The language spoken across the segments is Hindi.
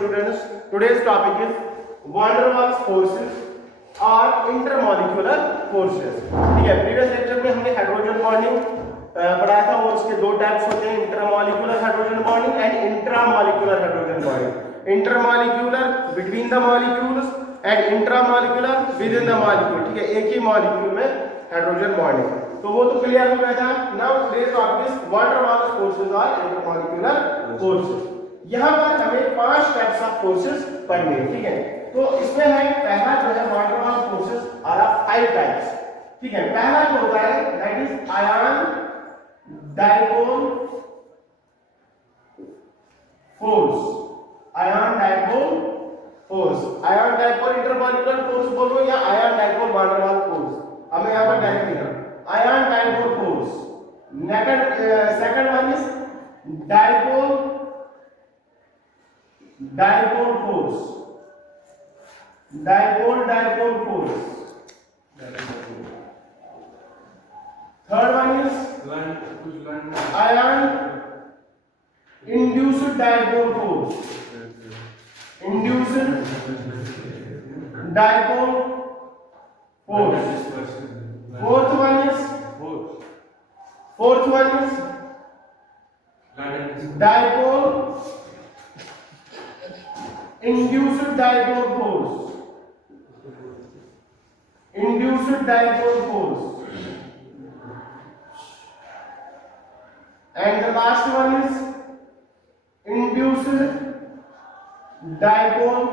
students, today's topic is van der Waals forces और intermolecular forces। ठीक है, प्रीवियस लेक्चर में हमने हाइड्रोजन बॉन्डिंग पढ़ाया था और उसके दो टाइप्स होते हैं, intermolecular hydrogen bonding and intramolecular hydrogen bonding. Intermolecular between the molecules and intramolecular with in the molecule. ठीक है, एक ही मॉलिक्यूल में हाइड्रोजन बॉन्डिंग, तो वो तो क्लियर हो गया था। Now today's topic is van der Waals forces और इंटरमॉलिक्यूलर फोर्सेस। यहां पर हमें 5 टाइप्स ऑफ फोर्सेस पढ़ने हैं। ठीक है, तो इसमें है पहला जो है van der Waals forces are of 5 types. ठीक है, पहला जो होता है that is ion dipole force. Ion dipole force, ion dipole intermolecular force बोलो या ion dipole van der Waals force, हमें यहां पर डायरेक्ट लिखना ion dipole force. Second one is dipole force, dipole force. Third one is ion induced dipole force, induced dipole force. Fourth one is dipole induced dipole force, induced dipole force, and the last one is induced dipole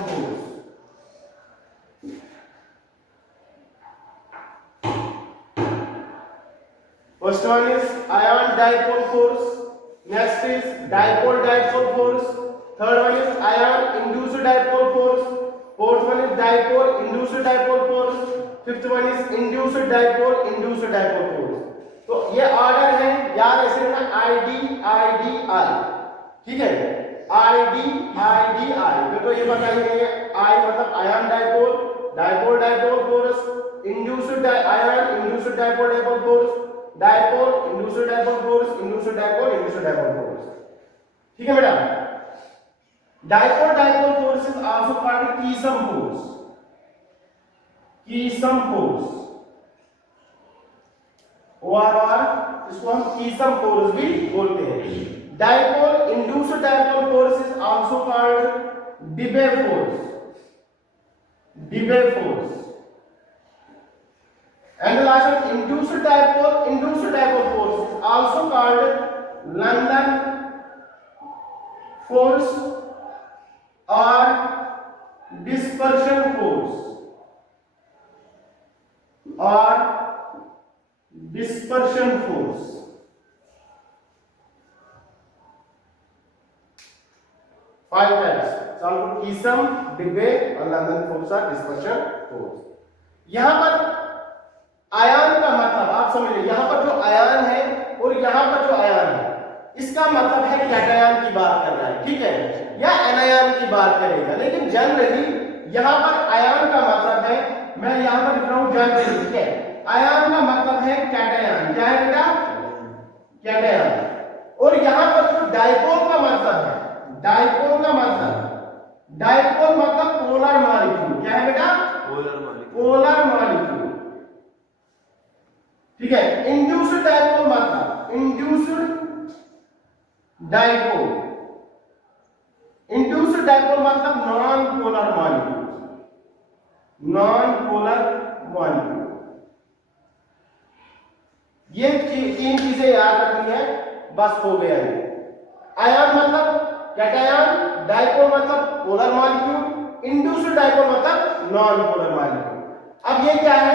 force। First one is ion dipole force, next is dipole force, third one is ion induced dipole force, fourth one is dipole induced dipole force, fifth one is induced dipole force। तो ये ऑर्डर है यार, ऐसे ना I ठीक है, I तो ये बताइए I मतलब ion dipole force, induced ion induced dipole force, dipole induced dipole force, induced dipole force. ठीक है बेटा, dipole force is also called Keesom force और इसको हम कीसम फोर्स भी बोलते हैं। Dipole induced dipole force is also called Debye force, and the last one induced dipole force is also called London force or dispersion force, Five types, so Keesom, Debye और लंदन फोर्स और डिस्पर्शन फोर्स। यहां पर आयन का मतलब आप समझिए, यहां पर जो आयन है और यहां पर जो आयन है, इसका मतलब है कैटायन की बात कर रहा है, ठीक है, या एनायन की बात करेगा। लेकिन जनरली यहां पर आयन का मतलब है, मैं यहां पर लिख रहा हूं जनरली, ठीक है, आयन का मतलब है कैटायन। क्या है बेटा? कैटायन। और यहां पर जो डाइपोल का मतलब है, डाइपोल मतलब पोलर मॉलिक्यूल। क्या है बेटा? Polar molecule. ठीक है, इंड्यूस्ड डाइपोल मतलब नॉन पोलर मॉलिक्यूल। ये 3 चीजें याद रखनी है, बस हो गया ये। आयन मतलब कैटायन, डाइपोल मतलब पोलर मॉलिक्यूल, इंड्यूस्ड डाइपोल मतलब नॉन पोलर मॉलिक्यूल। अब ये क्या है,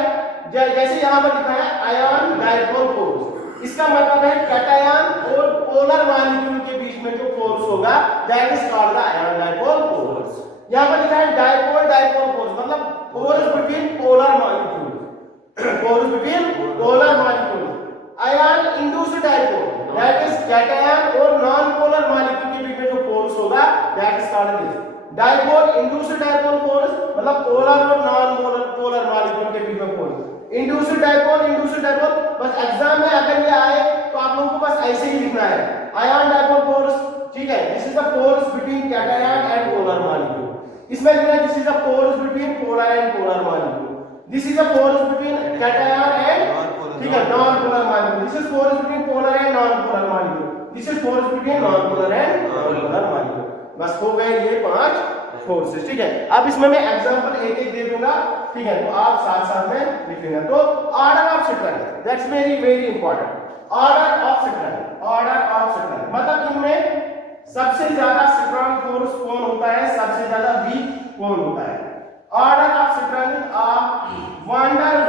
जैसे यहां पर लिखा है आयन डाइपोल फोर्स, इसका मतलब है कैटायन और पोलर मॉलिक्यूल के बीच में जो फोर्स होगा that is called the ion dipole force. यहां पर लिखा है डाइपोल फोर्स मतलब force between polar molecule, ion induced dipole that is cation और नॉन पोलर मॉलिक्यूल के बीच में जो फोर्स होगा that is called this dipole induced dipole force, मतलब पोलर और नॉन पोलर मॉलिक्यूल के बीच में फोर्स। इंड्यूस्ड डाइपोल बस एग्जाम में अगर ये आए तो आप लोगों को बस ऐसे ही लिखना है, आयन डाइपोल फोर्स, ठीक है, between cation and polar molecule. इसमें लिखा है this is a force between polar and polar molecule. This is a force between cation and ठीक है non-polar molecule. This is force between polar and non-polar molecule. This is force between non-polar and polar molecule. बस हो गए ये 5 फोर्सेस, ठीक है। अब इसमें मैं एग्जांपल एक एक दे दूंगा, ठीक है, तो आप साथ साथ में लिख लेना। तो order of strength, that's very very important. Order of strength मतलब इनमें सबसे ज्यादा स्ट्रांग फोर्स कौन होता है, सबसे ज्यादा वीक कौन होता है। Order of strength of van der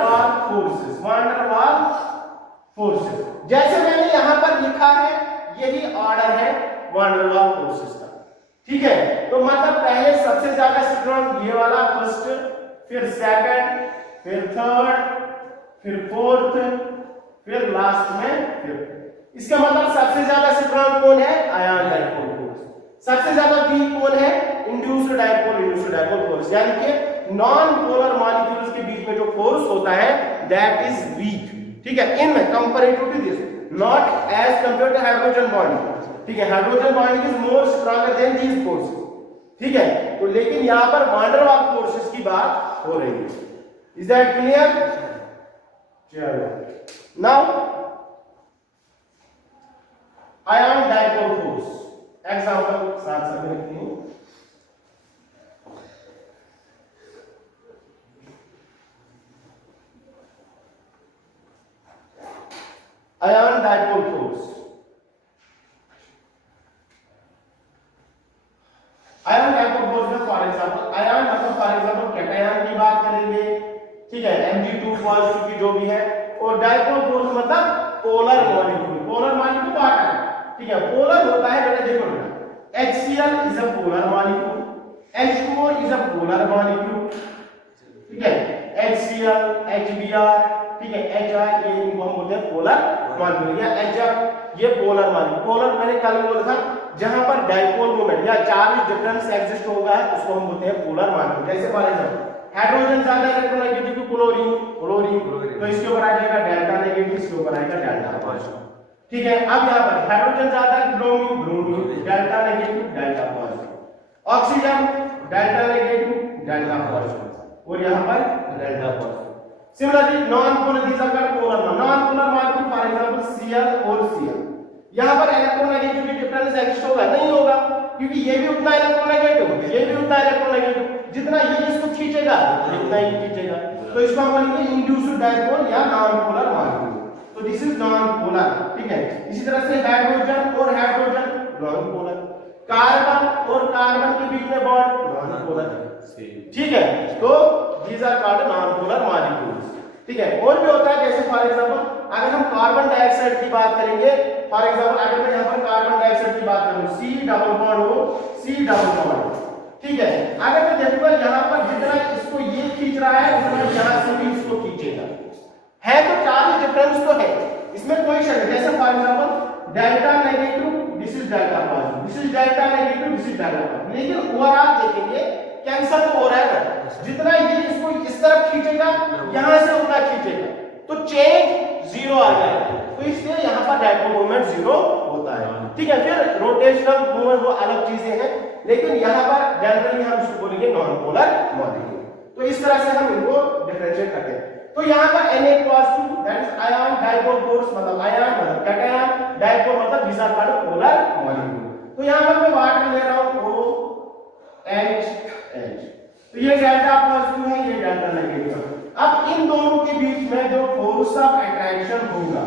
Waals forces, जैसे मैंने यहां पर लिखा है यही ऑर्डर है वान डेर वाल्स फोर्सेस का, ठीक है। तो मतलब पहले सबसे ज्यादा स्ट्रांग ये वाला फर्स्ट, फिर सेकंड, फिर थर्ड, फिर फोर्थ, फिर लास्ट में फिफ्थ। इसका मतलब सबसे ज्यादा स्ट्रांग कौन है, आयन डाइपोल फोर्स। सबसे ज्यादा वीक कौन है, इंड्यूस्ड डाइपोल फोर्स। यानी कि नॉन पोलर मॉलिक्यूल्स के बीच में जो फोर्स होता है दैट इज वीक, ठीक है। इनमें comparative to this, not as compared to hydrogen bonding, ठीक है। Hydrogen bonding is more stronger than these forces, ठीक है। तो लेकिन यहां पर वान डेर वाल्स फोर्सेस की बात हो रही है। Is that clear? चलो now ion dipole force example साथ साथ लिखते हैं। Ion dipole force, ion dipole force में फॉर एग्जांपल आयन मतलब फॉर एग्जांपल कैटायन की बात करेंगे, ठीक है, Mg2 पॉजिटिव की जो भी है। और डाइपोल फोर्स मतलब पोलर मॉलिक्यूल बात है, ठीक है। पोलर होता है बेटा, देखो बेटा, HCl is a polar molecule, H2O is a polar molecule, ठीक है। HCl, HBr, ठीक है, HI, ये इनको हम बोलते हैं पोलर मॉलिक्यूल या HF, ये पोलर मॉलिक्यूल। पोलर मैंने कल बोला था जहां पर डाइपोल मोमेंट या चार्ज डिफरेंस एग्जिस्ट होगा उसको हम बोलते हैं पोलर मॉलिक्यूल। जैसे फॉर एग्जांपल हाइड्रोजन ज्यादा इलेक्ट्रोनेगेटिव टू क्लोरीन, तो इसके ऊपर आ जाएगा डेल्टा नेगेटिव, इसके ऊपर आएगा डेल्टा पॉजिटिव, ठीक है। अब यहां पर हाइड्रोजन ज्यादा bromine, delta negative delta positive. Oxygen delta negative delta positive और यहां पर delta positive. Similarly non polar, these are called polar molecule, for example Cl और Cl। यहां पर इलेक्ट्रोनेगेटिविटी डिफरेंस एग्जिस्ट होगा, नहीं होगा, क्योंकि ये भी उतना इलेक्ट्रोनेगेटिव, ये भी उतना इलेक्ट्रोनेगेटिव, जितना ये इसको खींचेगा इतना ही खींचेगा। तो इसको हम बोलेंगे इंड्यूस्ड डाइपोल या नॉन पोलर मॉलिक्यूल। तो दिस इज नॉन पोलर, ठीक है। इसी तरह से हाइड्रोजन और हाइड्रोजन नॉन पोलर, कार्बन और कार्बन के बीच में बॉन्ड नॉन पोलर, ठीक है। तो these are called non polar molecules, ठीक है। और भी होता है, जैसे फॉर एग्जांपल अगर हम कार्बन डाइऑक्साइड की बात करेंगे, फॉर एग्जांपल अगर मैं यहां पर कार्बन डाइऑक्साइड की बात करूं, C डबल बॉन्ड हो, C डबल बॉन्ड, ठीक है। अगर मैं देखूंगा यहां पर जितना इसको ये खींच रहा है उतना यहां से भी इसको खींचेगा, है तो चार्ज डिफरेंस तो है, इसमें कोई शक नहीं। जैसे for example delta negative, this is delta positive, this is delta negative, this is delta positive, लेकिन ओवरऑल देखेंगे कैंसल तो हो रहा है ना, जितना ये इसको इस तरफ खींचेगा यहां से उतना खींचेगा, तो चेंज जीरो आ जाएगा। तो इसलिए यहां पर डाइपोल मोमेंट जीरो होता है, ठीक है। फिर रोटेशनल मूवमेंट वो अलग चीजें हैं, लेकिन यहां पर जनरली हम इसको बोलेंगे नॉन पोलर मॉलिक्यूल। तो इस तरह से हम इनको डिफरेंशिएट करते हैं। तो यहां पर Na+2 that is ion dipole force, मतलब आयन मतलब कैटायन, डाइपोल मतलब this are called polar molecule. तो यहां पर मैं वाटर ले रहा हूं OH, तो ये डेल्टा पॉजिटिव है, ये डेल्टा नेगेटिव है। अब इन दोनों के बीच में जो फोर्स ऑफ अट्रैक्शन होगा,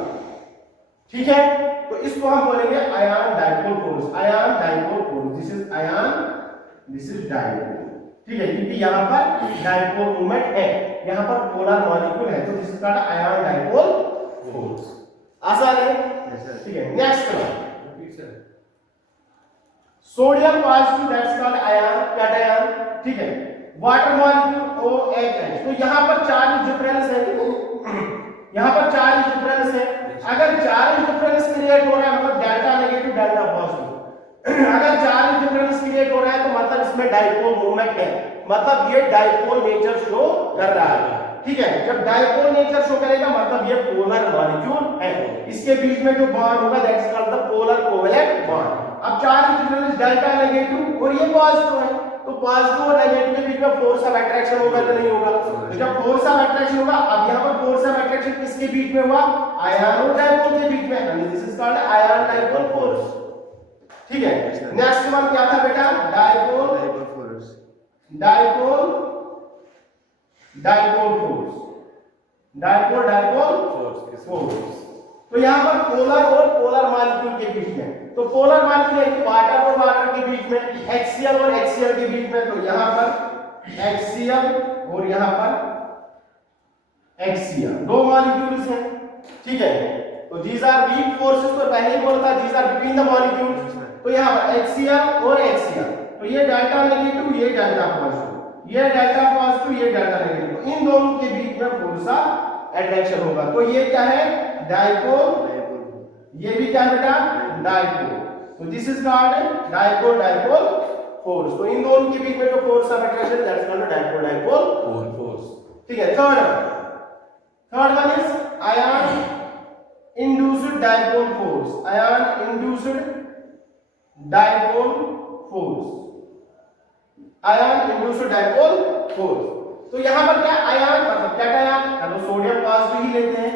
ठीक है, तो इसको हम बोलेंगे ion dipole force, ion dipole force, this is ion, this is dipole, ठीक है, क्योंकि यहां पर डाइपोल मूवमेंट है, यहां पर पोलर मॉलिक्यूल है, तो this is called ion dipole force. आसान है, ठीक है। Next sodium positive that's called ion cation, ठीक है। वाटर मॉलिक्यूल OH, तो यहां पर चार्ज डिफरेंस है, यहां पर चार्ज डिफरेंस है। अगर चार्ज डिफरेंस क्रिएट हो रहा है मतलब डेल्टा नेगेटिव डेल्टा पॉजिटिव, अगर चार्ज डिफरेंस क्रिएट हो रहा है तो मतलब इसमें डाइपोल मूवमेंट है, मतलब ये डाइपोल नेचर शो कर रहा है, ठीक है। जब डाइपोल नेचर शो करेगा मतलब ये पोलर मॉलिक्यूल है, इसके बीच में जो बॉन्ड होगा that is called the polar covalent bond. अब चार्ज डिफरेंस डेल्टा नेगेटिव और ये पॉजिटिव है, तो पॉजिटिव और नेगेटिव के बीच में फोर्स ऑफ अट्रैक्शन होगा कि नहीं होगा? तो जब फोर्स ऑफ अट्रैक्शन होगा, अब यहाँ पर फोर्स ऑफ अट्रैक्शन किसके बीच में हुआ? आयन और डायपोल के बीच में, यानी this is called ion dipole force. ठीक है, नेक्स्ट वन क्या था बेटा? Dipole force, dipole force, dipole force. तो यहाँ पर पोलर और पोलर मॉलिक्यूल के बीच में, तो पोलर मॉलिक्यूल है वाटर और वाटर के बीच में, एक्सियल और एक्सियल के बीच में, तो यहाँ पर एक्सियल और यहाँ पर एक्सियल दो मॉलिक्यूल्स हैं। ठीक है, तो दीज आर वीक फोर्सेस, तो पहले ही बोला था these are between the molecules. तो यहाँ पर एक्सियल और एक्सियल, तो ये डेल्टा नेगेटिव, ये डेल्टा पॉजिटिव, ये डेल्टा पॉजिटिव, ये डेल्टा नेगेटिव, तो इन दोनों के बीच में फोर्स ऑफ अट्रैक्शन होगा। तो ये क्या है? डायपोल, ये भी क्या है बेटा? डायपोल। तो this is called dipole force. तो इन दोनों के बीच में जो force of attraction, that's called dipole force. ठीक है, third one is ion induced dipole force, ion induced dipole force, ion induced dipole force. तो यहां पर क्या आयन मतलब कैटायन, चलो सोडियम पॉजिटिव ही लेते हैं,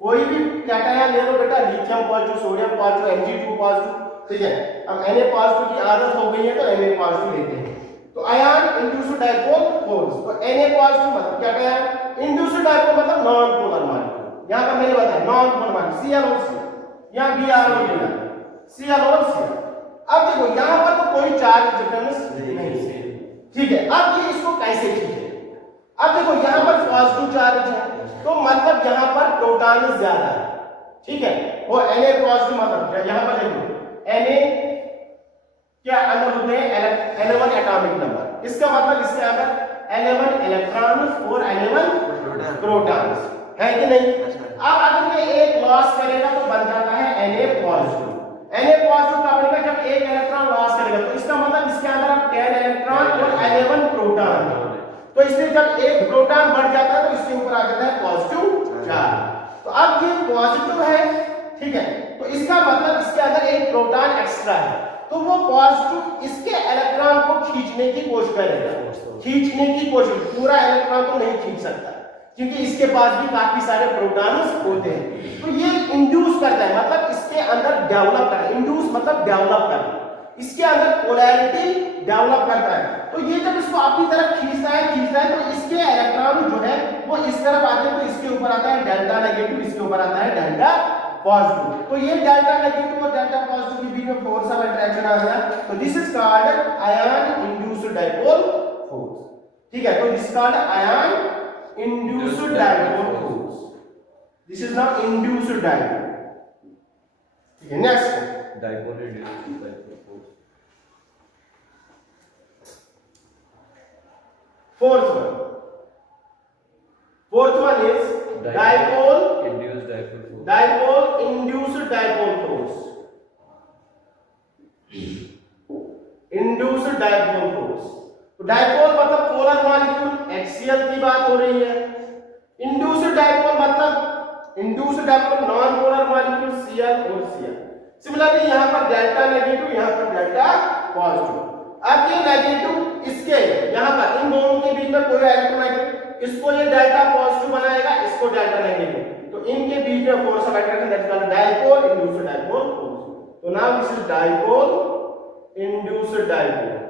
कोई भी कैटायन ले लो बेटा, lithium positive, sodium positive, Mg2 positive. ठीक है, अब Na पॉजिटिव की आदत हो गई है तो Na पॉजिटिव लेते हैं। तो आयन इंड्यूस्ड डायपोल फोर्स, तो Na पॉजिटिव मतलब कैटायन, इंड्यूस्ड डायपोल मतलब नॉन पोलर मॉलिक्यूल। यहां पर मैंने बताया नॉन पोलर मॉलिक्यूल, Cl और Cl, यहां Br और Br, Cl और Cl। अब देखो यहां पर तो कोई चार्ज डिफरेंस नहीं है। ठीक है, अब ये इसको कैसे खींचे? अब देखो यहां पर पॉजिटिव चार्ज है, तो मतलब यहां पर प्रोटॉन ज्यादा है। ठीक है, और Na पॉजिटिव मतलब यहां पर देखो Na क्या अंदर होते हैं 11 एटॉमिक नंबर, इसका मतलब इसके अंदर 11 इलेक्ट्रॉन्स और 11 प्रोटॉन्स है कि नहीं? अब अगर ये एक लॉस करेगा तो बन जाता है Na पॉजिटिव। Na पॉजिटिव का बनेगा जब एक इलेक्ट्रॉन लॉस करेगा, तो इसका मतलब इसके अंदर 10 इलेक्ट्रॉन और 11 प्रोटॉन, तो इसलिए जब एक प्रोटॉन बढ़ जाता है तो इसके ऊपर आ जाता है पॉजिटिव चार्ज। तो अब ये पॉजिटिव है, ठीक है, तो इसका मतलब इसके अंदर एक प्रोटॉन एक्स्ट्रा है, तो वो पॉजिटिव इसके इलेक्ट्रॉन को खींचने की कोशिश करेगा, खींचने की कोशिश, पूरा इलेक्ट्रॉन तो नहीं खींच सकता क्योंकि इसके पास भी काफी सारे प्रोटॉन्स होते हैं। तो ये इंड्यूस करता है, मतलब इसके अंदर डेवलप करता है, इंड्यूस मतलब डेवलप करना, इसके अंदर पोलैरिटी डेवलप करता है। तो ये जब इसको अपनी तरफ खींचता है तो इसके इलेक्ट्रॉन जो है वो इस तरफ आते हैं, तो इसके ऊपर आता है डेल्टा नेगेटिव, इसके ऊपर आता है डेल्टा पॉजिटिव। तो ये डेल्टा नेगेटिव और डेल्टा पॉजिटिव के बीच में फोर्स ऑफ अट्रैक्शन आ गया, तो this is called ion induced dipole force. ठीक है, तो this is called ion induced dipole force, this is not induced dipole. ठीक है, next dipole induced dipole force. fourth one is dipole induced dipole force, dipole induced dipole force, induced dipole force। तो डायपोल मतलब पोलर मॉलिक्यूल, एक्सियल की बात हो रही है। इंड्यूस्ड डायपोल मतलब induced dipole non polar molecule Cl और Cl। सिमिलरली यहां पर डेल्टा नेगेटिव, यहां पर डेल्टा पॉजिटिव। अब ये नेगेटिव इसके यहां पर इन दोनों के बीच में कोई इलेक्ट्रोनेगेटिव, इसको ये डेल्टा पॉजिटिव बनाएगा, इसको डेल्टा नेगेटिव, तो इनके बीच में force of attraction that is called dipole induced dipole force. तो now this is dipole induced dipole.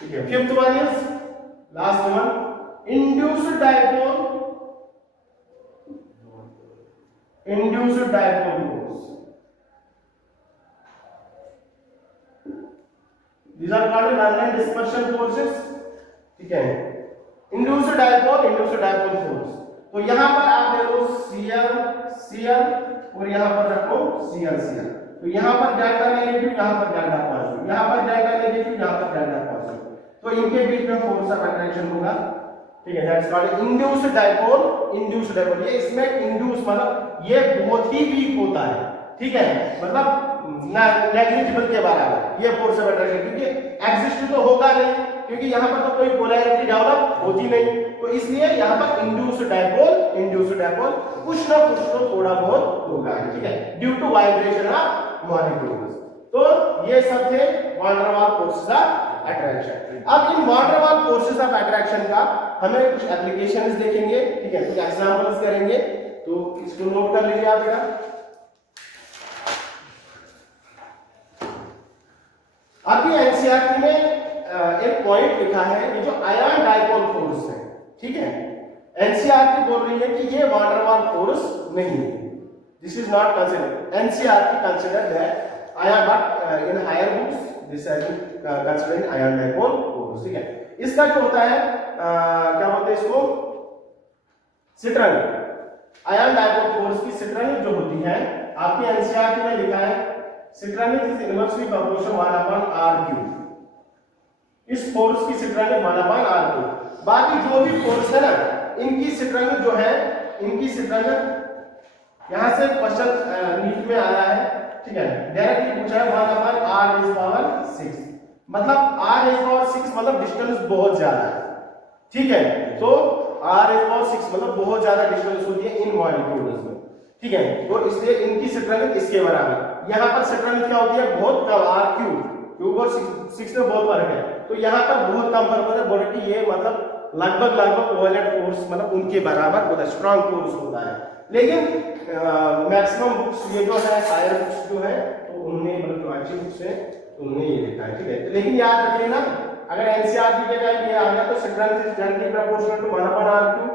ठीक है, fifth one is last one, induced dipole, induced dipole force. These are called non-line dispersion forces। ठीक है, इंड्यूस्ड डायपोल फोर्स। तो यहां पर आप ले लो Cl और यहां पर रखो Cl। तो यहां पर डेल्टा नेगेटिव, यहां पर डेल्टा पॉजिटिव, यहां पर डेल्टा नेगेटिव, यहां पर डेल्टा पॉजिटिव, तो इनके बीच में फोर्स ऑफ अट्रैक्शन होगा। ठीक है, दैट्स कॉल्ड इंड्यूस्ड डायपोल। ये इसमें इंड्यूस मतलब ये बहुत ही वीक होता है, ठीक है, मतलब नेग्लिजिबल के बराबर ये फोर्स ऑफ अट्रैक्शन, क्योंकि एग्जिस्ट तो होगा नहीं, क्योंकि यहां पर तो कोई पोलैरिटी डेवलप होती नहीं, तो तो इसलिए यहाँ पर इंड्यूस्ड डायपोल कुछ ना कुछ तो थोड़ा बहुत होगा, ठीक है, due to vibration of molecules. तो ये सब थे van der Waals forces of attraction. अब इन van der Waals forces of attraction का हमें कुछ एप्लीकेशंस देखेंगे, ठीक है, कुछ एग्जांपल्स करेंगे, तो इसको नोट कर लीजिए आप बेटा। आपकी एनसीईआरटी में एक पॉइंट लिखा है, ये जो आयन डायपोल फोर्स है, ठीक है, एनसीईआरटी बोल रही है कि ये वान डेर वाल फोर्स नहीं है, this is not considered, NCERT consider that ion, but in higher books this has been considered ion dipole force, ठीक है। इसका जो होता है क्या बोलते हैं इसको, सिट्रन, आयन डायपोल फोर्स की सिट्रन जो होती है, आपकी एनसीईआरटी में लिखा है सिट्रन इज इनवर्सली प्रोपोर्शनल 1/r³। इस फोर्स की सिट्रन 1/r³। बाकी जो भी फोर्स है ना, इनकी सिट्रन जो है, इनकी सिट्रन यहां से क्वेश्चन नीट में आ रहा है, ठीक है, डायरेक्टली पूछा है 1/r⁶, मतलब r⁶ मतलब डिस्टेंस बहुत ज्यादा है, ठीक है, तो r⁶ मतलब बहुत ज्यादा डिस्टेंस होती है इन मॉलिक्यूल्स में, ठीक है, तो इसलिए इनकी सिट्रन इसके बराबर। यहाँ पर सिट्रन क्या होती है, बहुत कम, r³ और 6 में बहुत फर्क है, तो यहाँ पर बहुत कम फर्क होता है, बोले कि ये मतलब लगभग कोवेलेंट फोर्स मतलब उनके बराबर बहुत स्ट्रांग फोर्स होता है। लेकिन मैक्सिमम बुक्स ये जो है, हायर बुक्स जो है, तो उन्होंने मतलब जो अच्छी बुक्स है तो उन्होंने ये लिखा है, ठीक है। लेकिन याद रखिए ना, अगर एनसीईआरटी के टाइम ये आ गया तो सिट्रन is directly proportional to 1/r²।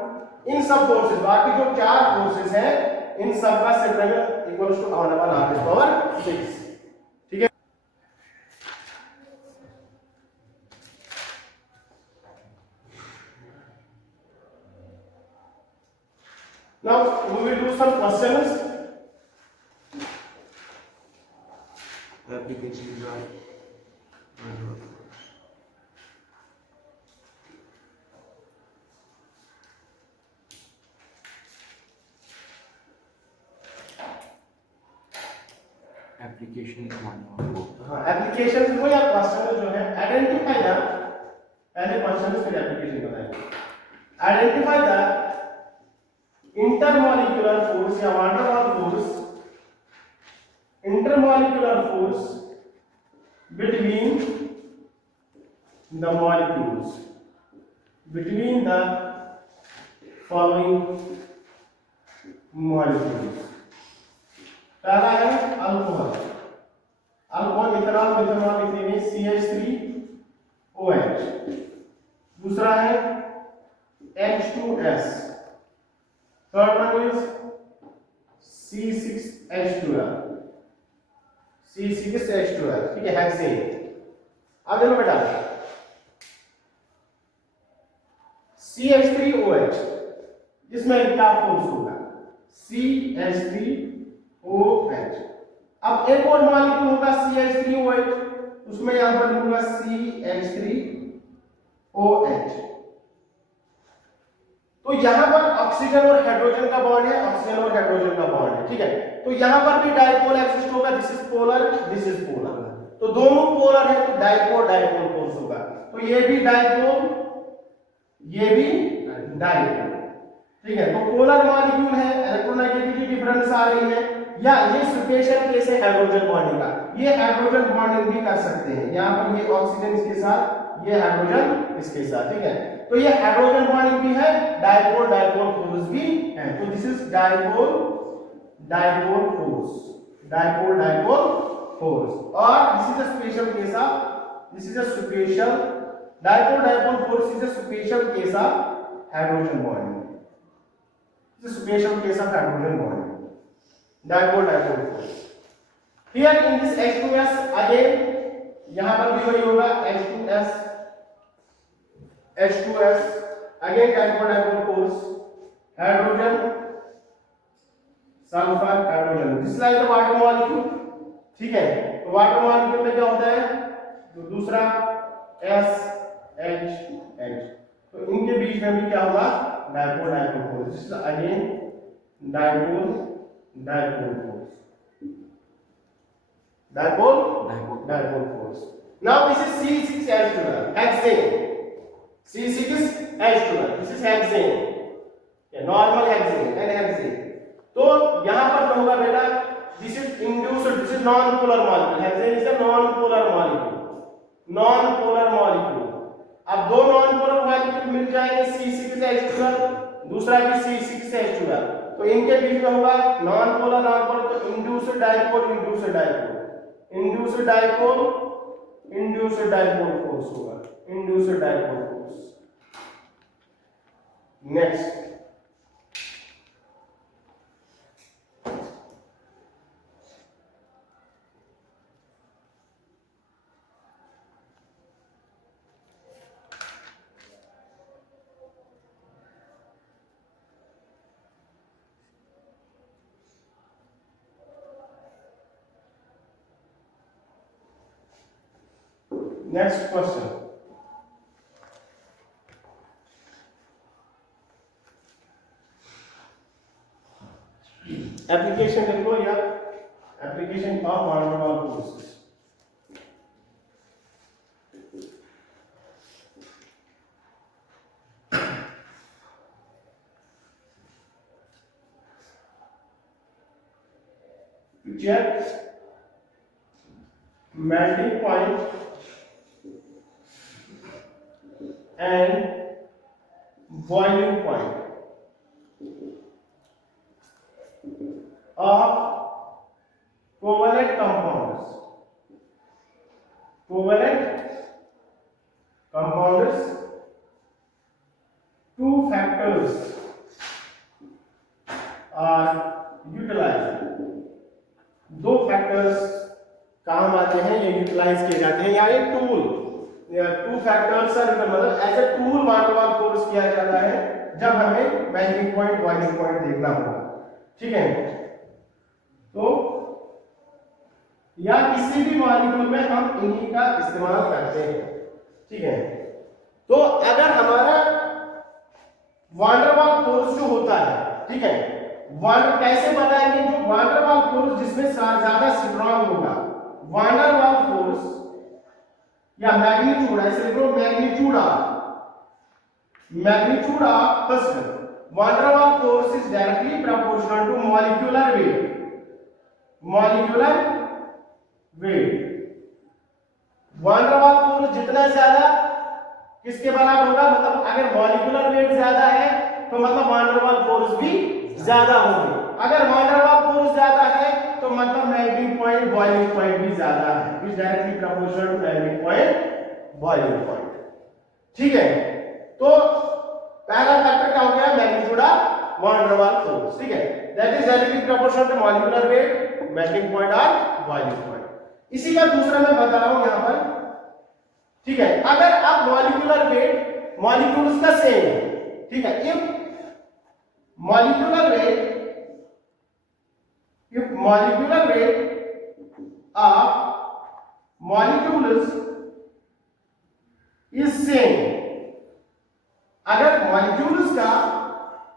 इन सब फोर्सेस, बाकी जो चार फोर्सेस हैं, इन सब का सिट्रन इक्वल्स टू 1/r⁶, ठीक है। Now we will do some questions. Applications are application हाँ, एप्लीकेशन को या क्वेश्चन जो है, आइडेंटिफाई द, पहले क्वेश्चन फिर एप्लीकेशन बताएंगे। आइडेंटिफाई द intermolecular force या van der Waals force, intermolecular force between the molecules, between the following molecules। पहला है alcohol, alcohol ethanol, methanol, ethane, CH3OH। दूसरा है H2S, third one is C6H12, C6H12, ठीक है, हेक्सेन। अब देखो बेटा, CH3OH, इसमें क्या फोर्स होगा, CH3OH। अब एक और मॉलिक्यूल होगा CH3OH, उसमें यहां पर लिखूंगा CH3OH। तो यहां पर ऑक्सीजन और हाइड्रोजन का बॉन्ड है, ऑक्सीजन और हाइड्रोजन का बॉन्ड है, ठीक है, तो यहां पर भी डाइपोल एग्जिस्ट होगा, this is polar, this is polar, तो दोनों पोलर है, तो डाइपोल फोर्स होगा, तो ये भी डाइपोल, ये भी डाइपोल, ठीक है। तो पोलर मॉलिक्यूल है, इलेक्ट्रोनेगेटिविटी डिफरेंस आ रही है, या ये स्पेशल केस है हाइड्रोजन बॉन्डिंग का, ये हाइड्रोजन बॉन्डिंग भी कर सकते हैं, यहां पर ये ऑक्सीजन इसके साथ, ये हाइड्रोजन इसके साथ, ठीक है, तो ये हाइड्रोजन बॉन्डिंग भी है, डाइपोल फोर्स भी है, तो दिस इज डाइपोल फोर्स, और this is a special case of, this is a special dipole force is a special case of hydrogen bonding, this is special case of hydrogen bonding, dipole force. Here in this H2S again, यहां पर भी वही होगा, H2S again dipole force, hydrogen, sulphur, hydrogen, this like the water molecule, ठीक है, तो वाटर मॉलिक्यूल में क्या होता है, तो दूसरा SHH, तो इनके बीच में भी क्या होगा, dipole force, this is again dipole force, dipole force. Now this is C6H12, hexane, C6H12, this is hexane, normal hexane and hexane. तो यहां पर क्या होगा बेटा, this is induced, this is non polar molecule, hexane is a non polar molecule, non polar molecule. अब दो नॉन पोलर मॉलिक्यूल मिल जाएंगे, C6H12, दूसरा भी C6H12, तो इनके बीच में होगा नॉन पोलर, तो induced dipole, induced dipole force होगा, induced dipole force. Next, next question, application देखो या application of van der Waals forces. check melting point and boiling point of covalent compounds. Two factors are utilized. दो फैक्टर्स काम आते हैं, ये यूटिलाइज किए जाते हैं, या एक टूल, टू फैक्टर्स आर मतलब as a tool van der Waals force किया जाता है जब हमें मेल्टिंग पॉइंट, बॉइलिंग पॉइंट देखना होगा। ठीक है, तो या किसी भी मॉलिक्यूल में हम इन्हीं का इस्तेमाल करते हैं। ठीक है, तो अगर हमारा वान डेर वाल्स फोर्स जो होता है, ठीक है, कैसे बताएंगे, जो वान डेर वाल्स फोर्स जिसमें ज्यादा स्ट्रांग होगा, वान डेर वाल्स फोर्स या मैग्नीट्यूड, ऐसे लिखो magnitude of first van der Waals force is directly proportional to molecular weight. Van der Waals force जितना ज्यादा किसके बराबर होगा, मतलब अगर मॉलिक्यूलर वेट ज्यादा है तो मतलब वान डेर वाल्स फोर्स भी ज्यादा होगी। अगर वान डेर वाल्स फोर्स ज्यादा है तो मतलब मेल्टिंग पॉइंट, बॉइलिंग पॉइंट भी ज्यादा है, is directly proportional to melting point, boiling point. ठीक है, तो पहला फैक्टर क्या हो गया, magnitude of van der Waals force. ठीक है, that is directly proportional to molecular weight, melting point और बॉइलिंग पॉइंट। इसी का दूसरा मैं बता रहा हूं यहां पर। ठीक है, अगर अब मॉलिक्यूलर वेट मॉलिक्यूल्स का सेम है, ठीक है, if molecular weight of molecules is same, अगर molecules का,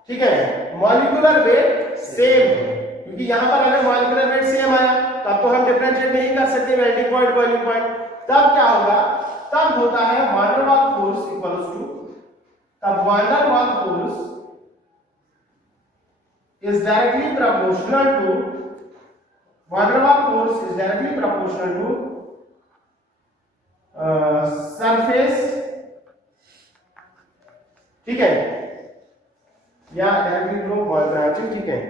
ठीक है, molecular weight सेम है, क्योंकि यहां पर अगर molecular weight सेम आया तब तो हम डिफरेंशिएट नहीं कर सकते मेल्टिंग पॉइंट, बॉइलिंग पॉइंट। तब क्या होगा, तब होता है van der Waals force equals to, तब van der Waals force is directly proportional to van der Waals force is directly proportional to surface, ठीक है, या डायरेक्टली लो ब्रांचिंग। ठीक है,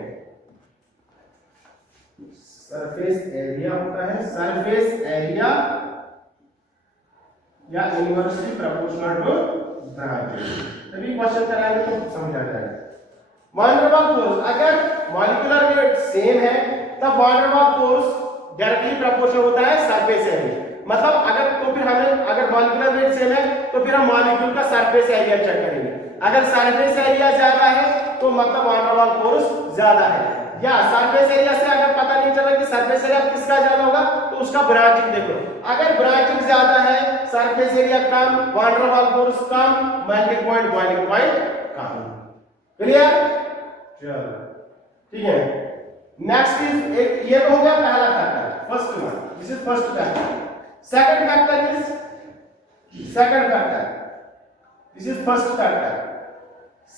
सरफेस एरिया होता है, सरफेस एरिया या इनवर्सली प्रोपोर्शनल टू ब्रांचिंग। तभी क्वेश्चन कराएंगे तो समझ आ जाएगा। वान डेर वाल्स फोर्स, अगर मॉलिक्यूलर वेट सेम है तब van der Waals force directly proportional होता है सरफेस एरिया, मतलब अगर तो फिर हमें, अगर मॉलिक्यूलर वेट सेम है तो फिर हम मॉलिक्यूल का सरफेस एरिया चेक करेंगे। अगर सरफेस एरिया ज्यादा है तो मतलब वान डेर वाल्स फोर्स ज्यादा है, या सरफेस एरिया से अगर पता नहीं चला कि सरफेस एरिया किसका ज्यादा होगा तो उसका ब्रांचिंग देखो, अगर ब्रांचिंग ज्यादा है, सरफेस एरिया कम, वान डेर वाल्स फोर्स कम, मेल्टिंग पॉइंट, बॉइलिंग पॉइंट कम। क्लियर? चलो ठीक है, नेक्स्ट इज एक, ये तो हो गया पहला factor, first one, this is first factor. Second factor this is first factor.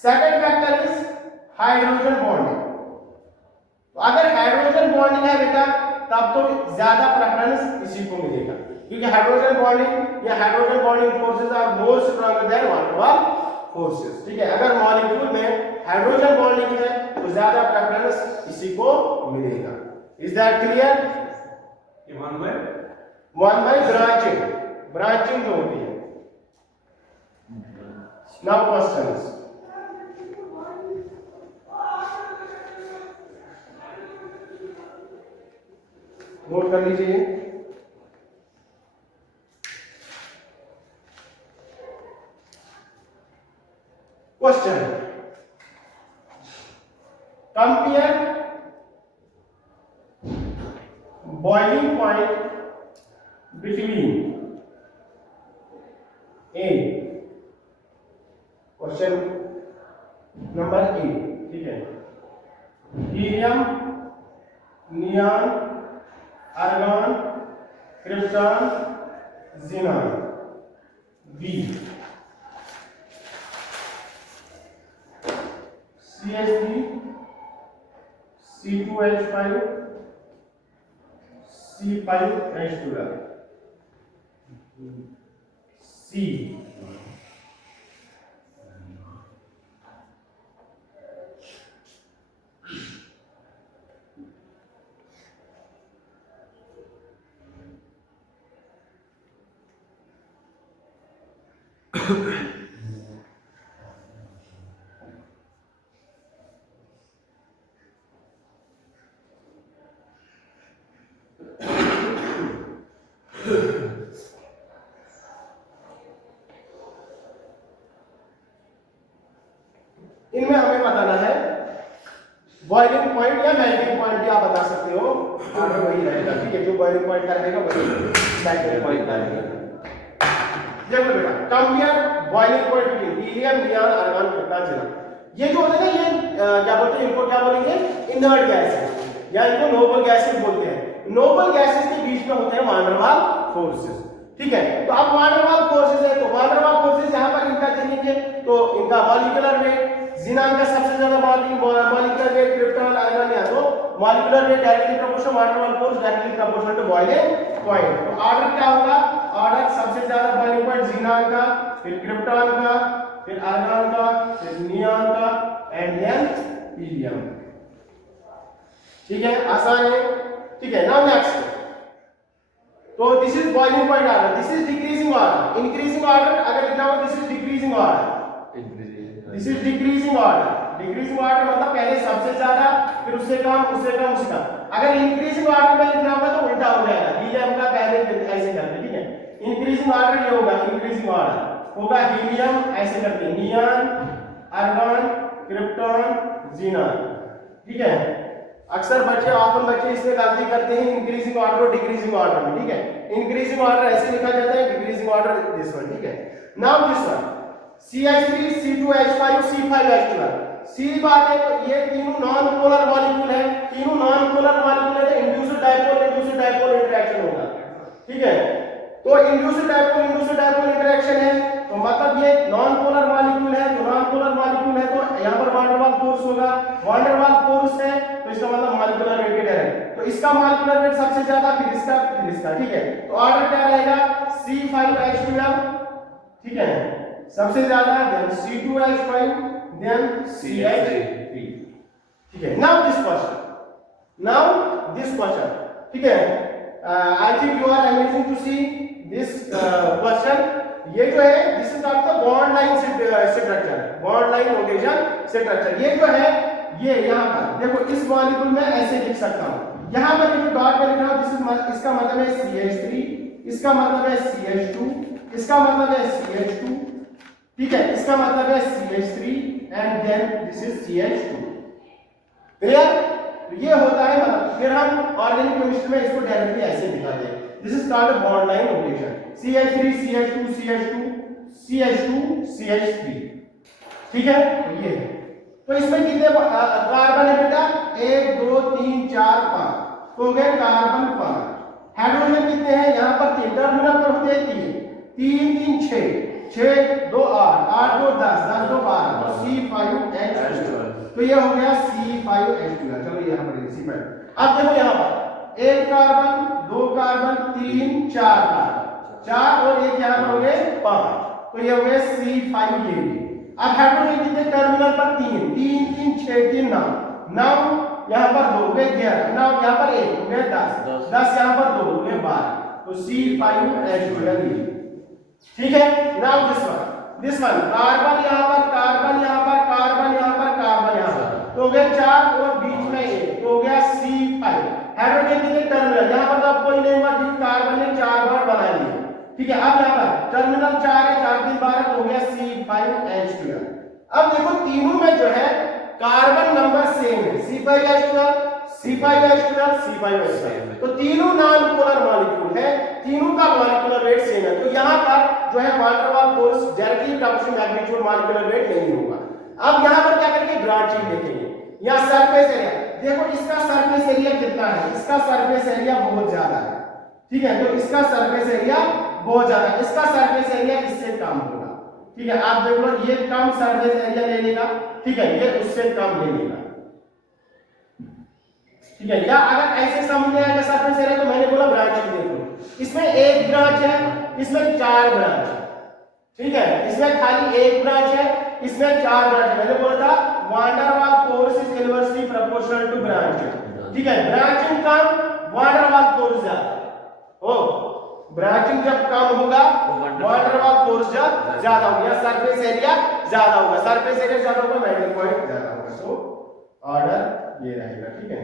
Second factor is hydrogen bonding. तो अगर हाइड्रोजन बॉन्डिंग है बेटा तब तो ज्यादा प्रेफरेंस इसी को मिलेगा, क्योंकि हाइड्रोजन बॉन्डिंग या hydrogen bonding forces are more stronger than one two one forces. ठीक है, अगर मॉलिक्यूल में हाइड्रोजन बॉन्डिंग है तो ज्यादा प्रेफरेंस इसी को मिलेगा। Is that clear? One by branching जो होती है। Now questions. नोट कर लीजिए। Question, compare boiling point between A, question number A, ठीक है, helium, neon, argon, krypton, xenon. B, CH3, C2H5, C5H12, C, इनमें हमें बताना है बॉइलिंग पॉइंट या मेल्टिंग पॉइंट भी आप बता सकते हो, आगे वही रहेगा। ठीक है, जो बॉइलिंग पॉइंट का रहेगा वही मेल्टिंग पॉइंट का रहेगा। देखो बेटा, compare boiling point between helium, neon, argon, krypton, xenon. ये जो होता है ना, ये क्या बोलते हैं, इनको क्या बोलेंगे, इनर्ट गैसेस या इनको नोबल गैसेस बोलते हैं। नोबल गैसेस के बीच में होते हैं वान डेर वाल फोर्सेस। ठीक है, तो अब वान डेर वाल फोर्सेस है, तो वान डेर वाल फोर्सेस यहां पर इनका देखेंगे तो इनका मॉलिक्यूलर वेट, ज़ीनान का सबसे ज्यादा मॉलिक्यूलर वेट, क्रिप्टॉन, आर्गन या तो molecular weight directly proportional van der Waals force directly proportional to boiling point. तो ऑर्डर क्या होगा, ऑर्डर सबसे ज्यादा बॉइलिंग पॉइंट ज़ीनान का, फिर क्रिप्टॉन का, फिर आर्गन का, फिर नियॉन का एंड देन हीलियम। ठीक है, आसान है। ठीक है, नाउ नेक्स्ट, तो this is boiling point order, this is decreasing order. Increasing order अगर लिखना हो, this is decreasing order, this is decreasing order. Decreasing order मतलब पहले सबसे ज्यादा, फिर उससे कम, उससे कम, उससे कम। अगर इंक्रीजिंग ऑर्डर में लिखना होगा तो उल्टा हो जाएगा, हीलियम का पहले ऐसे करते। ठीक है, इंक्रीजिंग ऑर्डर ये होगा, इंक्रीजिंग ऑर्डर होगा हीलियम ऐसे करते, नियॉन, आर्गन, क्रिप्टॉन, ज़ीनान। ठीक है, अक्सर बच्चे ऑफन बच्चे इसमें गलती करते हैं इंक्रीजिंग ऑर्डर और डिक्रीजिंग ऑर्डर में। ठीक है, इंक्रीजिंग ऑर्डर ऐसे लिखा जाता है, डिक्रीजिंग ऑर्डर दिस वन। ठीक है, now this one CH3, C2H5, C5H12। सीधी बात है, तो ये तीनों नॉन पोलर मॉलिक्यूल है, तीनों नॉन पोलर मॉलिक्यूल है, तो इंड्यूस्ड डाइपोल इंटरेक्शन होगा। ठीक है, तो इंड्यूस्ड डाइपोल इंटरेक्शन है, तो मतलब ये नॉन पोलर मॉलिक्यूल है, तो नॉन पोलर मॉलिक्यूल है तो यहां पर वान डेर वाल फोर्स होगा। वान डेर वाल फोर्स है तो इसका मतलब मॉलिक्यूलर वेट है, तो इसका मॉलिक्यूलर वेट सबसे ज्यादा, फिर इसका। ठीक है, तो ऑर्डर क्या रहेगा, C5H12, ठीक है, सबसे ज्यादा, देन C2H5, देन CH3। ठीक है, नाउ दिस क्वेश्चन। ठीक है, I think you are amazing to see this question. ये जो है, this is not the bond line structure, bond line rotation structure. ये जो है, ये यहां पर देखो, इस मॉलिक्यूल में ऐसे लिख सकता हूं, यहां पर ये डॉट में लिख रहा हूं, दिस इज, इसका मतलब है CH3, इसका मतलब है CH2, इसका मतलब है CH2। ठीक है, इसका मतलब है CH3 and then this is CH2। Clear? तो ये होता है मतलब, फिर हम ऑर्गेनिक केमिस्ट्री में इसको डायरेक्टली ऐसे दिखाते हैं, this is called bond line rotation. CH3 CH2 CH2 CH2 CH3। ठीक है, तो ये है, तो इसमें कितने कार्बन है बेटा, 1 2 3 4 5, तो हो गए कार्बन 5। हाइड्रोजन कितने हैं, यहां पर 3 टर्मिनल पर होते हैं 3 3 3 6, 6 2 8 8 2 10 10 2 12 तो C5H12 तो ये हो गया C5H12। चलो यहाँ पर C5। अब देखो यहाँ पर एक कार्बन, दो कार्बन, 3 4 कार्बन, 4 और एक यहाँ पर हो गए 5 तो ये हो गया C5 ये भी। अब हाइड्रोजन कितने टर्मिनल पर 3 3 3 6 3 9 9 यहाँ पर 2 हो गए 11 9 यहाँ पर 1 हो गए 10 10 यहाँ पर 2 हो गए 12 तो C5H12 ठीक है। नाउ दिस वन कार्बन यहाँ पर कार्बन यहाँ पर कार्बन यहाँ पर कार्बन यहाँ पर तो हो गया 4 और बीच में 1 तो हो गया C5। हाइड्रोजन कितने टर्मिनल यहाँ पर तो अब कोई नहीं हुआ क्योंकि कार्बन ने 4 बार बना लिया ठीक है। अब यहाँ पर टर्मिनल 4 है 4 3 12 तो हो गया C5H12। अब देखो तीनों में जो है कार्बन नंबर सेम है C5H12 C5H12 C5H12 तो तीनों नॉन पोलर मॉलिक्यूल है, तीनों का मॉलिक्यूलर वेट सेम है तो यहाँ पर जो है van der Waals force directly proportional magnitude molecular weight नहीं होगा। अब यहाँ पर क्या करेंगे ब्रांचिंग देखेंगे या सरफेस एरिया। देखो इसका सरफेस एरिया कितना है, इसका सरफेस एरिया बहुत ज्यादा है ठीक है। तो इसका सरफेस एरिया बहुत ज्यादा, इसका सरफेस एरिया इससे कम होगा ठीक है। आप देख लो ये कम सरफेस एरिया ले लेगा ठीक है, ये उससे कम ले लेगा ठीक है। या अगर ऐसे समझ में आएगा सरफेस एरिया तो मैंने बोला ब्रांचिंग देख लो, इसमें एक ब्रांच है, इसमें 4 ब्रांच है ठीक है, इसमें खाली एक ब्रांच है, इसमें 4 ब्रांच है। मैंने बोला था van der Waals force is inversely proportional to branching ठीक है। ब्रांचिंग कम वान डेर वाल्स फोर्स ज्यादा हो, ब्रांचिंग जब कम होगा वान डेर वाल्स फोर्स ज्यादा होगा, सरफेस एरिया ज्यादा होगा, सरफेस एरिया ज्यादा होगा मेल्टिंग पॉइंट ज्यादा होगा। तो ऑर्डर ये रहेगा ठीक है।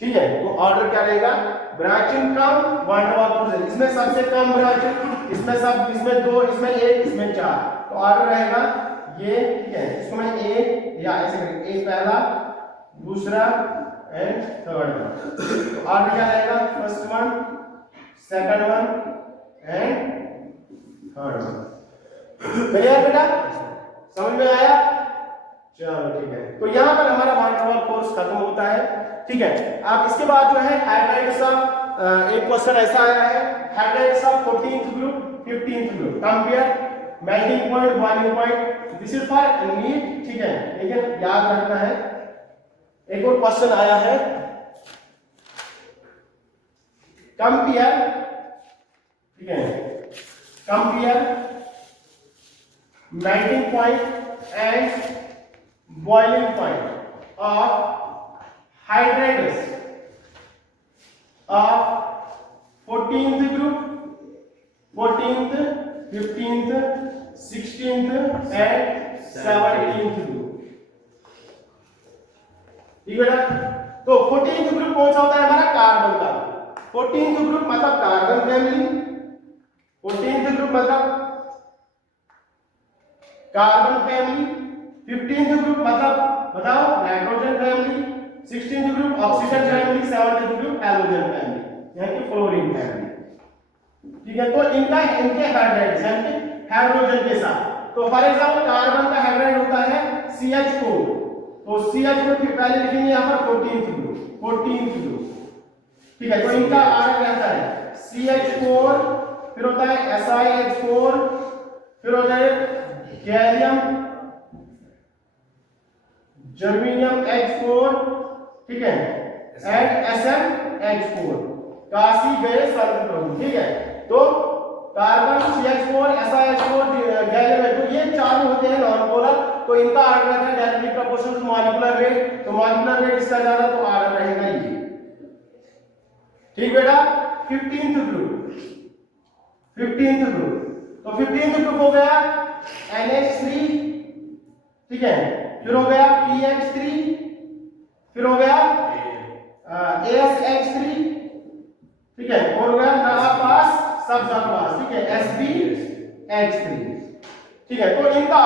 ठीक है तो ऑर्डर क्या रहेगा ब्रांचिंग कम वान डेर वाल्स फोर्स, इसमें सबसे कम ब्रांचिंग, इसमें 2 इसमें 1 इसमें 4 तो ऑर्डर रहेगा ये ठीक है। इसको मैं ए या ऐसे करेंगे ए पहला दूसरा एंड थर्ड वन तो ऑर्डर क्या रहेगा first one second one and third one. Clear बेटा, समझ में आया? चलो ठीक है। तो यहाँ पर हमारा वान डेर वाल्स फोर्स खत्म होता है ठीक है। अब इसके बाद जो है हाइड्राइड्स ऑफ एक क्वेश्चन ऐसा आया है hydrides of 14th group 15th group compare melting point boiling point this is for NEET ठीक है, लेकिन याद रखना है। एक और क्वेश्चन आया है कंपेयर ठीक है, compare melting point and boiling point of hydrides of 14th group 14th 15th 16th and 17th group ठीक है ना। तो 14th ग्रुप कौन सा होता है हमारा कार्बन का, 14th ग्रुप मतलब कार्बन फैमिली, 14th ग्रुप मतलब कार्बन फैमिली, 15th ग्रुप मतलब बताओ nitrogen family, 16th group oxygen family, 17th group halogen family यानी कि फ्लोरीन फैमिली ठीक है। तो इनका इनके हाइड्राइड्स यानी कि हाइड्रोजन के साथ तो फॉर एग्जांपल कार्बन का हाइड्राइड होता है CH4 तो CH4 फिर पहले लिखेंगे यहां पर 14th ग्रुप ठीक है। तो इनका आर रहता है CH4 फिर होता है SiH4 फिर होता है गैलियम जर्मेनियम H4 ठीक है एंड SnH4 काशी गए सर्व प्रभु ठीक है। तो कार्बन CH4 SiH4 गैलियम है तो ये चारों होते हैं नॉन पोलर तो इनका आर्डर रहता है directly proportional to molecular weight तो मॉलिक्यूलर वेट इसका ज्यादा तो आर्डर रहेगा ये ठीक बेटा। 15th ग्रुप तो 15th ग्रुप हो गया NH3 ठीक है, फिर हो गया PH3 फिर हो गया ASH3 ठीक है और हो गया नापास सब पास ठीक है SbH3 ठीक है। तो इनका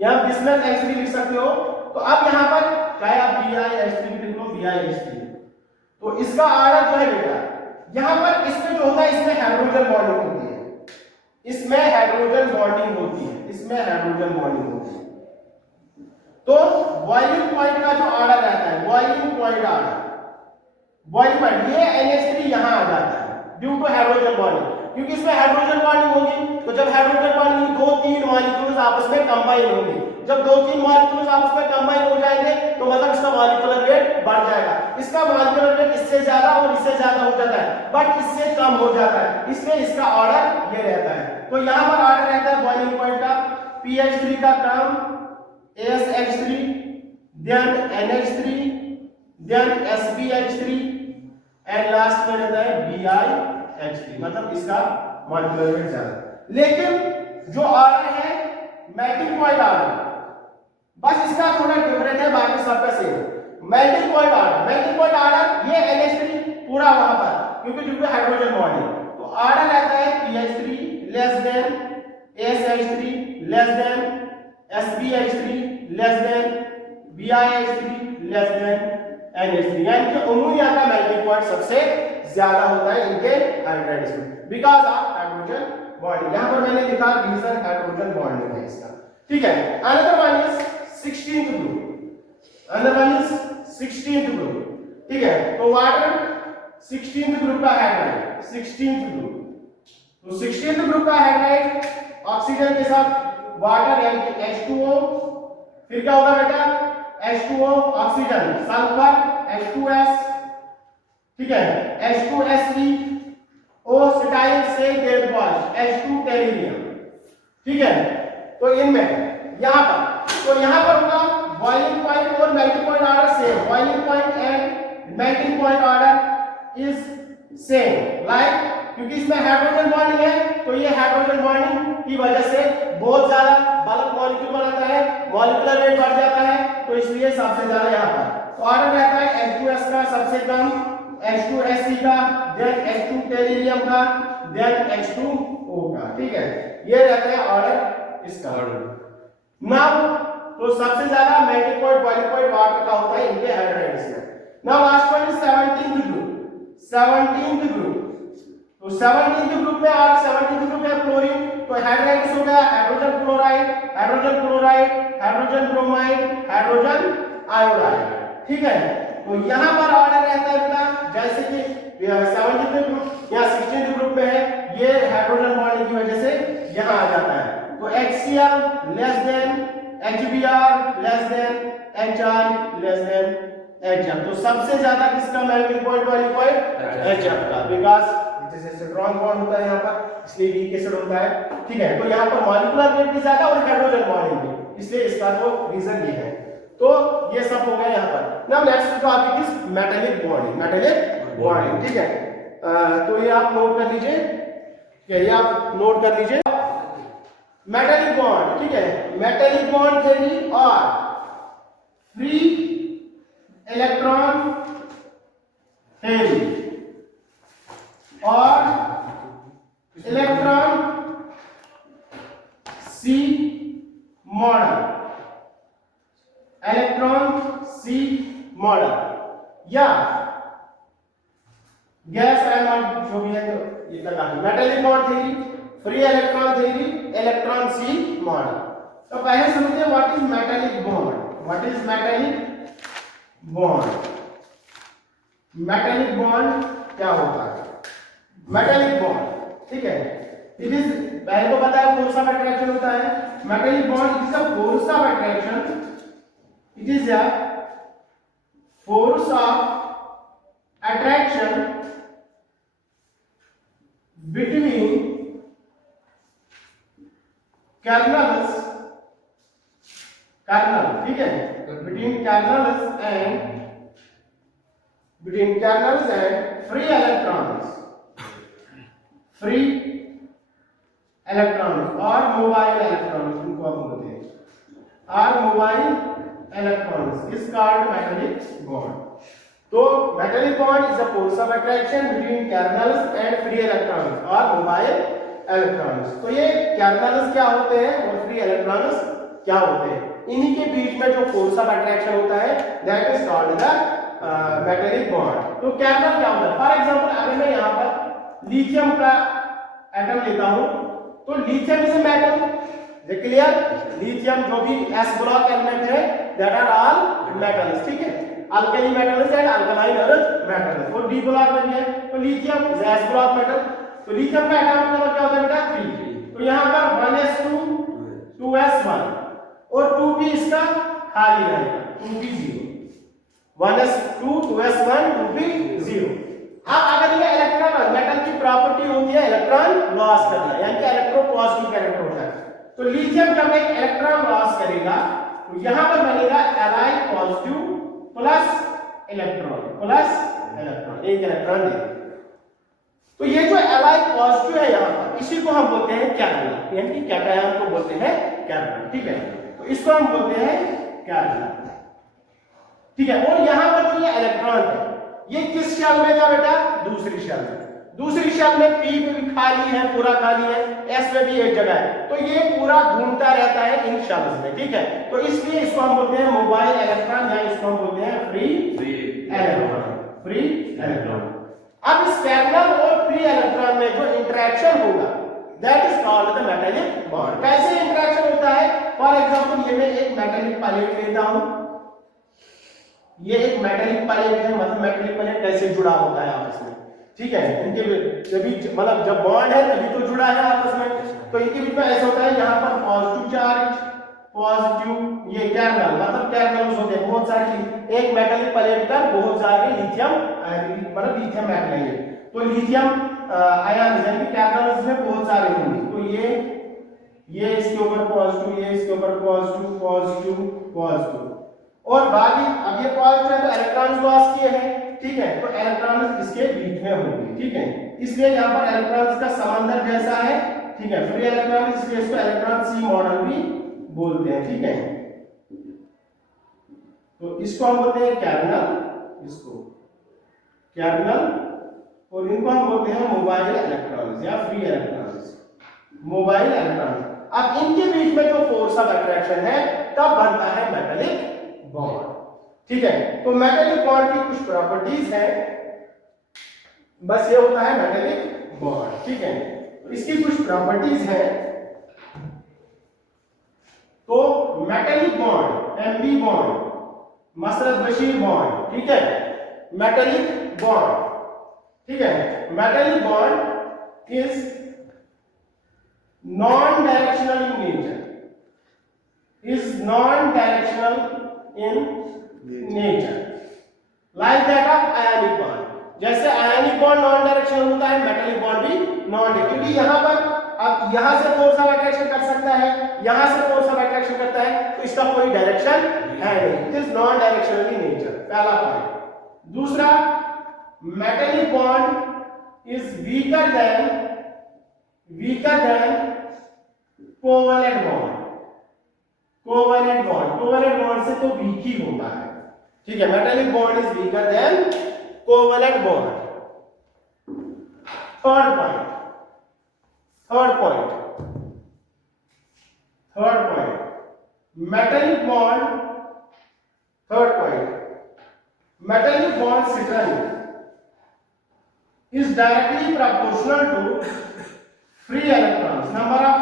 यहां बिस्मथ H3 लिख सकते हो। तो अब यहां पर चाहे आप BiH3 लिख लो BiH3 तो इसका आर्डर जो है बेटा यहां पर इसमें जो होता है इसमें हाइड्रोजन बॉन्डिंग होती है, इसमें हाइड्रोजन बॉन्डिंग होती है तो बॉइलिंग पॉइंट का जो ऑर्डर रहता है, boiling point order, boiling point, ये NH3 यहां आ जाता है ड्यू टू हाइड्रोजन बॉन्डिंग, क्योंकि इसमें हाइड्रोजन बॉन्डिंग होगी। तो जब हाइड्रोजन बॉन्डिंग दो तीन मॉलिक्यूल्स आपस में कंबाइन होंगे, जब दो तीन मॉलिक्यूल्स आपस में कंबाइन हो जाएंगे तो मतलब इसका मॉलिक्यूलर वेट बढ़ जाएगा। इसका मॉलिक्यूलर वेट इससे ज्यादा और इससे ज्यादा हो जाता है, बट इससे कम हो जाता है, इसलिए इसका ऑर्डर ये रहता है। तो यहां पर ऑर्डर रहता है बॉइलिंग पॉइंट का, pH3 का क्रम ASH3, then NH3, then SPH3 and last में रहता है BiH3, मतलब इसका मॉलिक्यूलर वेट ज्यादा। लेकिन जो ऑर्डर है मेल्टिंग पॉइंट ऑर्डर, बस इसका थोड़ा डिफरेंट है, बाकी सबका same. Melting point order, melting point order ये NH3 पूरा वहां पर, क्योंकि जो हाइड्रोजन बॉन्डिंग, तो ऑर्डर रहता है pH3 less than ASH3 less than SPH3 less than BiH3 less than NH3, यानी कि अमोनिया का मेल्टिंग पॉइंट सबसे ज्यादा होता है इनके हाइड्राइड्स में, बिकॉज ऑफ हाइड्रोजन बॉन्डिंग। यहां पर मैंने लिखा रीजन हाइड्रोजन बॉन्डिंग है इसका, ठीक है। Another one is 16th group, another one is 16th group, ठीक है। तो वाटर 16th ग्रुप का हाइड्राइड, 16th ग्रुप, तो 16th ग्रुप का हाइड्राइड ऑक्सीजन के साथ वाटर यानी कि H2O, फिर क्या होगा बेटा H2O ऑक्सीजन, सल्फर H2S, ठीक है, H2SE O सिटाइल से डेड वॉश H2 टेरिलियम, ठीक है। तो इनमें यहां पर, तो यहां पर होगा बॉइलिंग पॉइंट और melting point order same, boiling point and melting point order is same, like क्योंकि इसमें हाइड्रोजन बॉन्डिंग है, तो ये हाइड्रोजन बॉन्डिंग की वजह से बहुत ज्यादा बल्क मॉलिक्यूल बनाता है, मॉलिक्यूलर वेट बढ़ जाता है, तो इसलिए सबसे ज्यादा यहां पर ऑर्डर रहता है H2S का सबसे कम, H2SE का, देन H2 टेरिलियम का, देन H2O का, ठीक है। ये रहता है ऑर्डर इसका। नाउ तो सबसे ज्यादा melting point, boiling point water का होता है इनके हाइड्राइड्स में। Now last one is 17th group, 17th group, तो 17th ग्रुप में और 17th ग्रुप में क्लोरीन, तो हाइड्राइड्स हो गया hydrogen chloride, hydrogen chloride, hydrogen bromide, hydrogen iodide, ठीक है। तो यहां पर ऑर्डर रहता है बेटा, जैसे कि 17th ग्रुप या 16th ग्रुप में है, ये हाइड्रोजन बॉन्डिंग की वजह से यहां आ जाता है। तो HCl less than HBr less than HI less than HF, तो सबसे ज्यादा किसका melting point, boiling point HF का, बिकॉज़ जैसे स्ट्रॉन्ग बॉन्ड होता है यहां पर, इसलिए वीक एसिड होता है, ठीक है। तो यहां पर मॉलिक्यूलर वेट भी ज्यादा और हाइड्रोजन बॉन्डिंग भी, इसलिए इसका जो रीजन ये है। तो ये सब हो गया यहां पर। Now next topic is metallic bonding, metallic bonding, ठीक है। तो ये आप नोट कर लीजिए, ये आप नोट कर लीजिए मेटालिक बॉन्ड, ठीक है। मेटालिक बॉन्ड थ्योरी और फ्री इलेक्ट्रॉन थ्योरी और electron sea model, electron sea model या गैस एनॉन जो भी है, तो इतना काफी। Metallic bond theory, free electron theory, electron sea model. तो पहले समझते हैं what is metallic bond, what is metallic bond. Metallic bond क्या होता है? मेटालिक बॉन्ड, ठीक है, इट इज, पहले तो पता है फोर्स ऑफ अट्रैक्शन होता है। Metallic bond is a force of attraction, it is a force of attraction between kernels, kernel, ठीक है, between kernels and free electrons, free electrons और mobile electrons, इनको आप बोलते हैं, और mobile electrons is called metallic bond। तो metallic bond is a force of attraction between kernels and free electrons और mobile इलेक्ट्रॉन्स। तो ये केर्नल्स क्या होते हैं और फ्री इलेक्ट्रॉन्स क्या होते हैं, इन्हीं के बीच में जो फोर्स ऑफ अट्रैक्शन होता है that is called the metallic bond. तो केर्नल क्या होता है? फॉर एग्जांपल अगर मैं यहां पर लिथियम का एटम लेता हूं, तो लिथियम इज अ मेटल, ये क्लियर, लिथियम जो भी s ब्लॉक एलिमेंट है दैट आर ऑल मेटल्स, ठीक है, alkali metals and alkaline earth metals. और डी ब्लॉक में है तो लिथियम जैस ब्लॉक मेटल, तो लिथियम का एटॉमिक नंबर क्या होता है बेटा 3, तो यहां पर 1s2 2s1 और 2p इसका खाली रहेगा, 2p 0, 1s2 2s1 2p 0। अब अगर ये इलेक्ट्रॉन मेटल की प्रॉपर्टी होती है इलेक्ट्रॉन लॉस करना, यानी कि इलेक्ट्रोपॉजिटिव कैरेक्टर होता है, तो लिथियम जब एक इलेक्ट्रॉन लॉस करेगा तो यहां पर बनेगा Li पॉजिटिव प्लस इलेक्ट्रॉन, एक इलेक्ट्रॉन देगा। तो ये जो Li पॉजिटिव है यहां पर, इसी को हम बोलते हैं कैर्नल, यानी कि कैटायन को बोलते हैं कैर्नल, ठीक है, तो इसको हम बोलते हैं कैर्नल, ठीक है। और यहां पर जो ये इलेक्ट्रॉन है ये किस शेल में था बेटा, दूसरी शेल में, दूसरी शेल में p भी खाली है, पूरा खाली है, s में भी एक जगह है, तो ये पूरा घूमता रहता है इन शेल्स में, ठीक है, तो इसलिए इसको हम बोलते हैं मोबाइल इलेक्ट्रॉन या इसको हम बोलते हैं फ्री इलेक्ट्रॉन। अब इस कैर्नल और फ्री इलेक्ट्रॉन में जो इंटरेक्शन होगा that is called the metallic bond. कैसे इंटरेक्शन होता है, फॉर एग्जांपल ये मैं एक मेटालिक प्लेट लेता हूं, ये एक मेटालिक प्लेट है, मतलब मेटालिक प्लेट कैसे जुड़ा होता है आपस में, ठीक है, इनके जब मतलब जब बॉन्ड है तभी तो जुड़ा है आपस में, तो इनके बीच में ऐसा होता है, यहाँ पर पॉजिटिव चार्ज पॉजिटिव, ये कैर्नल मतलब कैर्नल्स होते हैं बहुत सारी, एक मेटालिक प्लेट पर बहुत सारे लिथियम मतलब लिथियम मेटल है, तो लिथियम आयन यानी कैर्नल्स में बहुत सारे होंगे, तो ये इसके ऊपर पॉजिटिव, ये इसके ऊपर पॉजिटिव पॉजिटिव पॉजिटिव, और बाकी अब ये पॉजिटिव है तो इलेक्ट्रॉन्स लॉस किए हैं, ठीक है, तो इलेक्ट्रॉन्स इसके बीच में होंगे, ठीक है, इसलिए यहाँ पर इलेक्ट्रॉन्स का समंदर जैसा है, ठीक है, फ्री इलेक्ट्रॉन, इसलिए इसको इलेक्ट्रॉन सी मॉडल भी बोलते हैं, ठीक है, तो इसको हम बोलते हैं कैर्नल, इसको कैर्नल, और इनको हम बोलते हैं मोबाइल इलेक्ट्रॉन्स या फ्री इलेक्ट्रॉन्स, मोबाइल इलेक्ट्रॉन्स। अब इनके बीच में जो फोर्स ऑफ अट्रैक्शन है तब बनता है मेटालिक बॉन्ड, ठीक है, तो मेटालिक बॉन्ड की कुछ प्रॉपर्टीज है, बस ये होता है मेटालिक बॉन्ड, ठीक है, तो इसकी कुछ प्रॉपर्टीज है, तो metallic bond MB bond, Masrat Bashir bond, ठीक है, मेटालिक बॉन्ड, ठीक है, metallic bond is non directional in nature, is non directional in nature like that of ionic bond, जैसे ionic bond नॉन डायरेक्शनल होता है, मेटालिक बॉन्ड भी नॉन, क्योंकि यहाँ पर अब यहाँ से फोर्स ऑफ अट्रैक्शन कर सकता है, यहाँ से फोर्स ऑफ अट्रैक्शन करता है, तो इसका कोई डायरेक्शन है नहीं, it is non directional in nature, पहला पॉइंट। दूसरा, metallic bond is weaker then covalent bond, covalent bond से तो वीक ही होता है, ठीक है, metallic bond is weaker then covalent bond. Third point, metallic bond strength is directly proportional to free electrons, number of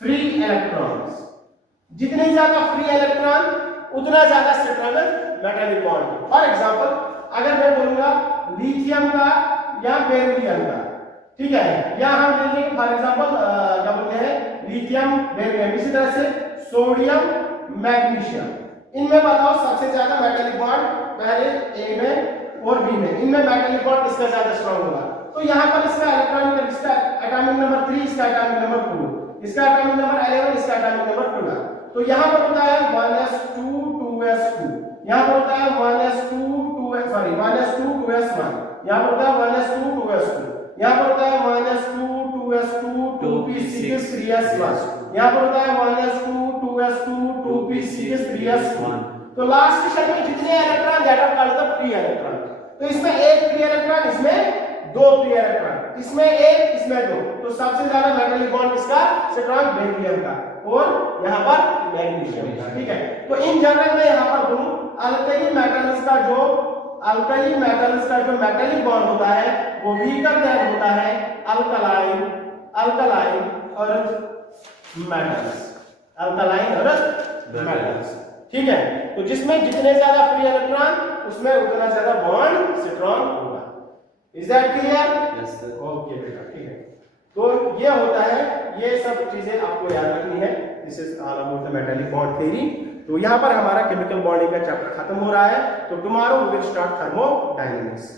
free electrons, जितने ज्यादा फ्री इलेक्ट्रॉन उतना ज्यादा strength metallic bond. For example अगर मैं बोलूंगा लिथियम का या बेरिलियम का, ठीक है, या हम लेंगे फॉर एग्जांपल क्या बोलते हैं लिथियम बेरिलियम, इसी तरह से सोडियम मैग्नीशियम, इनमें बताओ सबसे ज्यादा मेटालिक बॉन्ड पहले ए में और बी में, इनमें मेटालिक बॉन्ड किसका ज्यादा स्ट्रांग होगा, तो यहां पर इसका इलेक्ट्रॉनिक, इसका एटॉमिक नंबर 3, इसका एटॉमिक नंबर 2, इसका एटॉमिक नंबर 11, इसका एटॉमिक नंबर 12, तो यहां पर होता है 1s2 2s2, यहां पर होता है 1s2 2s1, यहां पर होता है 1s2 2s2, यहां पर होता है 1s2 2s2 2p6 3s1, यहां पर होता है 1s2 2s2 2p6 3s1, तो लास्ट स्टेप में जितने electron that are called the free electron, तो इसमें एक फ्री इलेक्ट्रॉन, इसमें दो फ्री इलेक्ट्रॉन, इसमें एक इसमें दो, तो सबसे ज्यादा मेटालिक बॉन्ड किसका, स्ट्रांग बेरिलियम का, और यहां पर मैग्नीशियम का, ठीक है। तो इन जनरल में यहां पर बोलूं अल्कली मेटल्स का जो मेटालिक बॉन्ड होता है वो वीकर देन होता है अल्कलाइन अर्थ मेटल्स। अल्कालाइन और मेटल्स। ठीक है, तो जिसमें जितने ज्यादा फ्री इलेक्ट्रॉन उसमें उतना ज्यादा बॉन्ड स्ट्रॉन्ग होगा। Is that clear? Yes, sir. Okay बेटा, ठीक है। तो ये होता है, ये सब चीजें आपको याद रखनी है। This is all about the metallic bond theory. तो यहाँ पर हमारा केमिकल बॉन्डिंग का चैप्टर खत्म हो रहा है। तो tomorrow we will start thermodynamics.